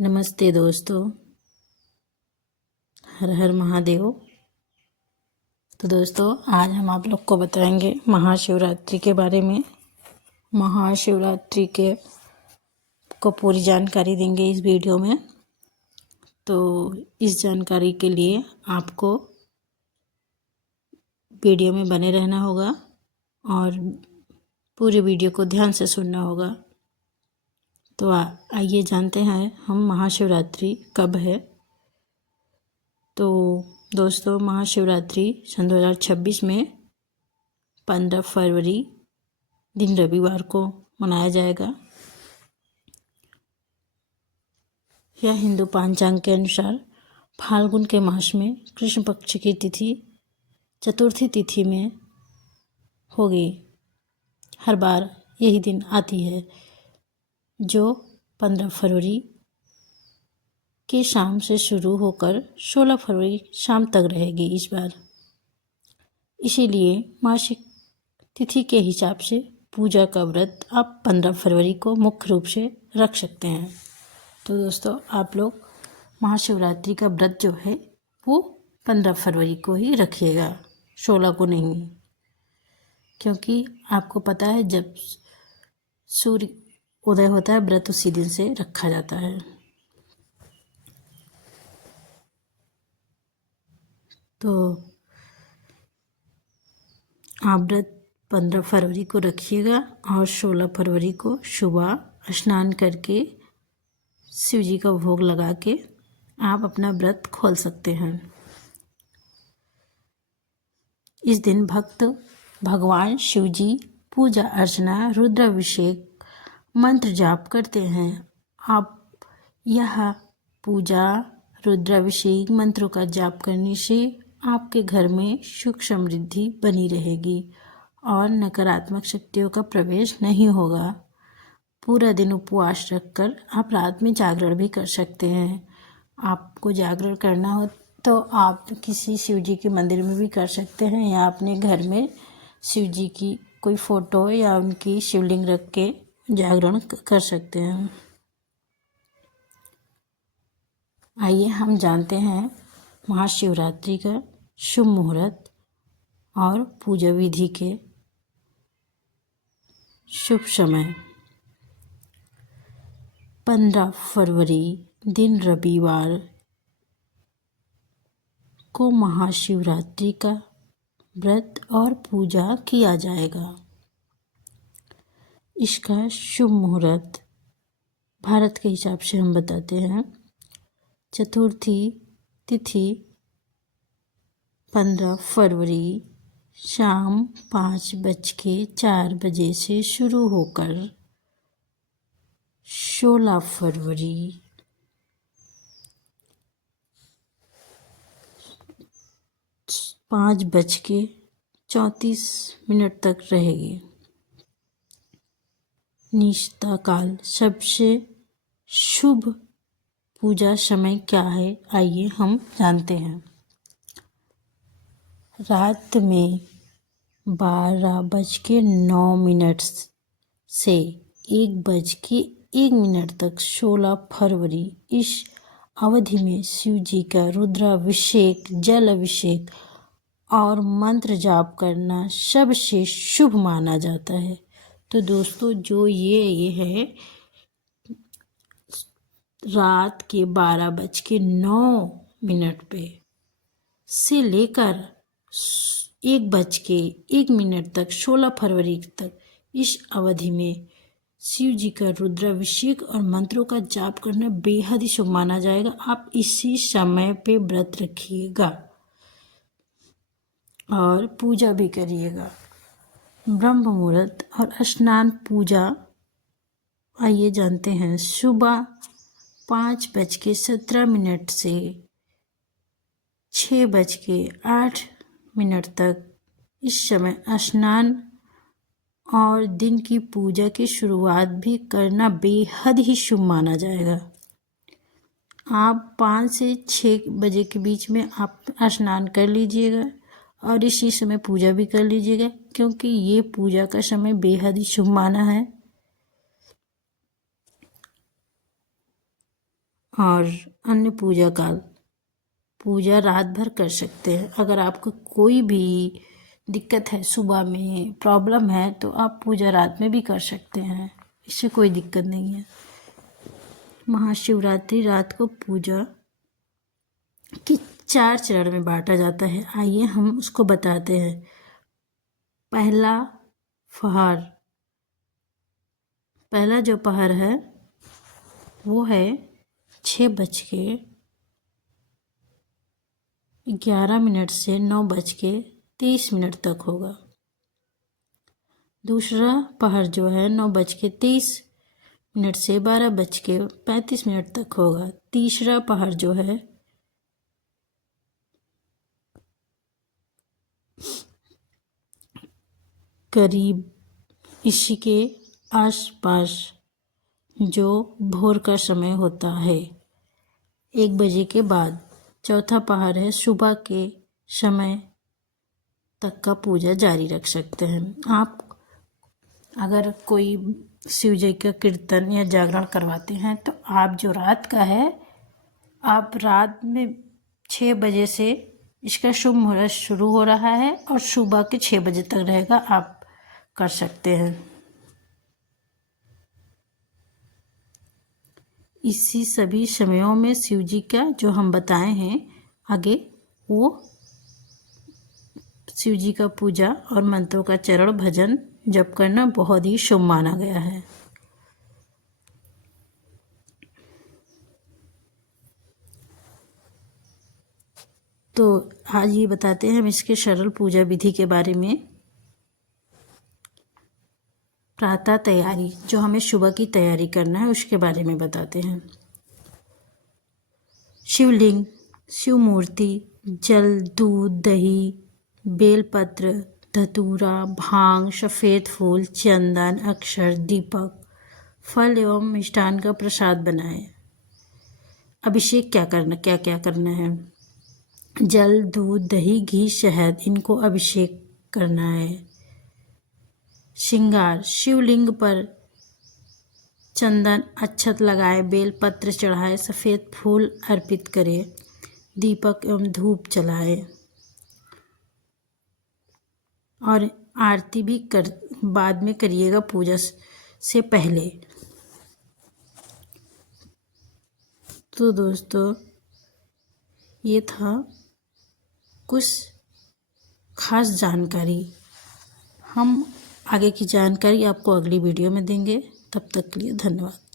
नमस्ते दोस्तों, हर हर महादेव। तो दोस्तों, आज हम आप लोग को बताएंगे महाशिवरात्रि के बारे में। महाशिवरात्रि के को पूरी जानकारी देंगे इस वीडियो में। तो इस जानकारी के लिए आपको वीडियो में बने रहना होगा और पूरे वीडियो को ध्यान से सुनना होगा। तो आइए जानते हैं हम महाशिवरात्रि कब है। तो दोस्तों, महाशिवरात्रि सन 2026 में 15 फरवरी दिन रविवार को मनाया जाएगा। यह हिंदू पंचांग के अनुसार फाल्गुन के मास में कृष्ण पक्ष की तिथि चतुर्थी तिथि में होगी। हर बार यही दिन आती है, जो 15 फरवरी की शाम से शुरू होकर 16 फरवरी शाम तक रहेगी इस बार। इसीलिए मासिक तिथि के हिसाब से पूजा का व्रत आप 15 फरवरी को मुख्य रूप से रख सकते हैं। तो दोस्तों, आप लोग महाशिवरात्रि का व्रत जो है वो 15 फरवरी को ही रखिएगा, 16 को नहीं, क्योंकि आपको पता है जब सूर्य उदय होता है व्रत उसी दिन से रखा जाता है। तो आप व्रत 15 फरवरी को रखिएगा और 16 फरवरी को सुबह स्नान करके शिव जी का भोग लगा के आप अपना व्रत खोल सकते हैं। इस दिन भक्त भगवान शिव जी पूजा अर्चना रुद्राभिषेक मंत्र जाप करते हैं। आप यह पूजा रुद्राभिषेक मंत्रों का जाप करने से आपके घर में सुख समृद्धि बनी रहेगी और नकारात्मक शक्तियों का प्रवेश नहीं होगा। पूरा दिन उपवास रखकर आप रात में जागरण भी कर सकते हैं। आपको जागरण करना हो तो आप किसी शिव जी के मंदिर में भी कर सकते हैं, या अपने घर में शिव जी की कोई फ़ोटो या उनकी शिवलिंग रख के जागरण कर सकते हैं। आइए हम जानते हैं महाशिवरात्रि का शुभ मुहूर्त और पूजा विधि के शुभ समय। 15 फरवरी दिन रविवार को महाशिवरात्रि का व्रत और पूजा किया जाएगा। इसका शुभ मुहूर्त भारत के हिसाब से हम बताते हैं। चतुर्थी तिथि 15 फरवरी शाम 5:04 से शुरू होकर 16 फरवरी 5:34 तक रहेगी। निष्ठा काल सबसे शुभ पूजा समय क्या है, आइए हम जानते हैं। रात में 12:09 से 1:01 तक 16 फरवरी इस अवधि में शिव जी का रुद्राभिषेक, जल अभिषेक और मंत्र जाप करना सबसे शुभ माना जाता है। तो दोस्तों, जो ये है रात के 12:09 पे से लेकर 1:01 तक 16 फरवरी तक इस अवधि में शिव जी का रुद्राभिषेक और मंत्रों का जाप करना बेहद ही शुभ माना जाएगा। आप इसी समय पे व्रत रखिएगा और पूजा भी करिएगा। ब्रह्म मुहूर्त और स्नान पूजा आइए जानते हैं। सुबह 5:17 से 6:08 तक इस समय स्नान और दिन की पूजा की शुरुआत भी करना बेहद ही शुभ माना जाएगा। आप 5 से 6 बजे के बीच में आप स्नान कर लीजिएगा और इसी समय पूजा भी कर लीजिएगा, क्योंकि ये पूजा का समय बेहद ही शुभ माना है। और अन्य पूजा काल, पूजा रात भर कर सकते हैं। अगर आपको कोई भी दिक्कत है, सुबह में प्रॉब्लम है, तो आप पूजा रात में भी कर सकते हैं, इससे कोई दिक्कत नहीं है। महाशिवरात्रि रात को पूजा की 4 चरण में बांटा जाता है। आइए हम उसको बताते हैं। पहला पहर, पहला जो पहर है वो है 6:11 से 9:23 तक होगा। दूसरा पहर जो है 9:23 से 12:35 तक होगा। तीसरा पहर जो है करीब इसी के आसपास जो भोर का समय होता है, 1 बजे के बाद। चौथा पहर है सुबह के समय तक का पूजा जारी रख सकते हैं। आप अगर कोई शिव जी का कीर्तन या जागरण करवाते हैं तो आप जो रात का है, आप रात में 6 बजे से इसका शुभ मुहूर्त शुरू हो रहा है और सुबह के 6 बजे तक रहेगा, आप कर सकते हैं। इसी सभी समयों में शिव जी का जो हम बताए हैं आगे, वो शिव जी का पूजा और मंत्रों का चरण भजन जप करना बहुत ही शुभ माना गया है। तो आज ये बताते हैं हम इसके सरल पूजा विधि के बारे में। प्रातः तैयारी, जो हमें सुबह की तैयारी करना है उसके बारे में बताते हैं। शिवलिंग, शिव मूर्ति, जल, दूध, दही, बेलपत्र, धतूरा, भांग, सफ़ेद फूल, चंदन, अक्षर, दीपक, फल एवं मिष्ठान का प्रसाद बनाएं। अभिषेक क्या करना है? जल, दूध, दही, घी, शहद, इनको अभिषेक करना है। श्रृंगार, शिवलिंग पर चंदन अक्षत लगाए, बेलपत्र चढ़ाए, सफ़ेद फूल अर्पित करें, दीपक एवं धूप जलाए और आरती भी बाद में करिएगा पूजा से पहले। तो दोस्तों, ये था कुछ खास जानकारी। हम आगे की जानकारी आपको अगली वीडियो में देंगे। तब तक के लिए धन्यवाद।